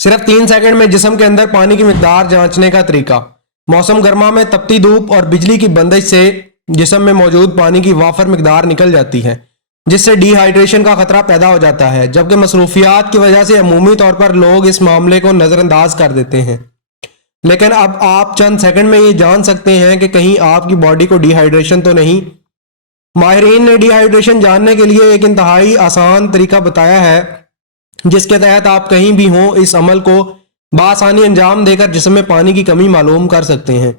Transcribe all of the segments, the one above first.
सिर्फ 3 सेकंड में जिस्म के अंदर पानी की मिकदार जांचने का तरीका। मौसम गर्मा में तपती धूप और बिजली की बंदिश से जिस्म में मौजूद पानी की वाफर मिकदार निकल जाती है, जिससे डिहाइड्रेशन का खतरा पैदा हो जाता है, जबकि मसरूफियात की वजह से अमूमी तौर पर लोग इस मामले को नज़रअंदाज कर देते हैं। लेकिन अब आप चंद सेकंड में ये जान सकते हैं कि कहीं आपकी बॉडी को डिहाइड्रेशन तो नहीं। माहिरीन ने डिहाइड्रेशन जानने के लिए एक इंतहाई आसान तरीका बताया है, जिसके तहत आप कहीं भी हों इस अमल को बासानी अंजाम देकर जिस्म में पानी की कमी मालूम कर सकते हैं।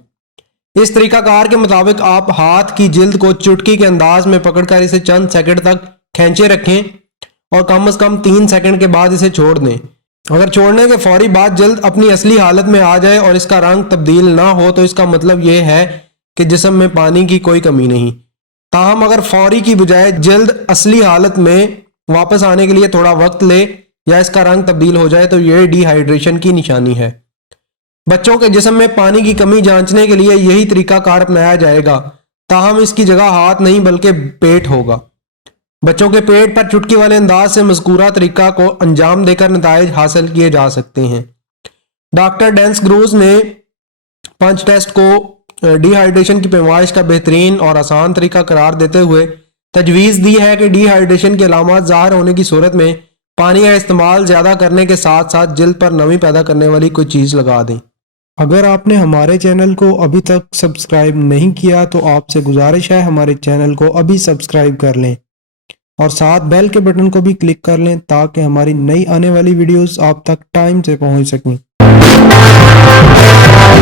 इस तरीकाकार के मुताबिक आप हाथ की जिल्द को चुटकी के अंदाज में पकड़कर इसे चंद सेकंड तक खींचे रखें और कम से कम 3 सेकंड के बाद इसे छोड़ दें। अगर छोड़ने के फौरी बाद जिल्द अपनी असली हालत में आ जाए और इसका रंग तब्दील ना हो तो इसका मतलब यह है कि जिस्म में पानी की कोई कमी नहीं। ताहम अगर फौरी की बजाय जिल्द असली हालत में वापस आने के लिए थोड़ा वक्त ले या इसका रंग तब्दील हो जाए तो यह डिहाइड्रेशन की निशानी है। बच्चों के जिस्म में पानी की कमी जांचने के लिए यही तरीकाकार अपनाया जाएगा, ताहम इसकी जगह हाथ नहीं बल्कि पेट होगा। बच्चों के पेट पर चुटकी वाले अंदाज से मज़कूरा तरीका को अंजाम देकर नताइज हासिल किए जा सकते हैं। डॉक्टर डेंस ग्रूज ने पंच टेस्ट को डिहाइड्रेशन की पैमाइश का बेहतरीन और आसान तरीका करार देते हुए तजवीज़ दी है कि डिहाइड्रेशन के अलामात ज़ाहिर होने की सूरत में पानी का इस्तेमाल ज़्यादा करने के साथ साथ जिल्द पर नमी पैदा करने वाली कोई चीज़ लगा दें। अगर आपने हमारे चैनल को अभी तक सब्सक्राइब नहीं किया तो आपसे गुजारिश है हमारे चैनल को अभी सब्सक्राइब कर लें और साथ बेल के बटन को भी क्लिक कर लें ताकि हमारी नई आने वाली वीडियोस आप तक टाइम से पहुंच सकें।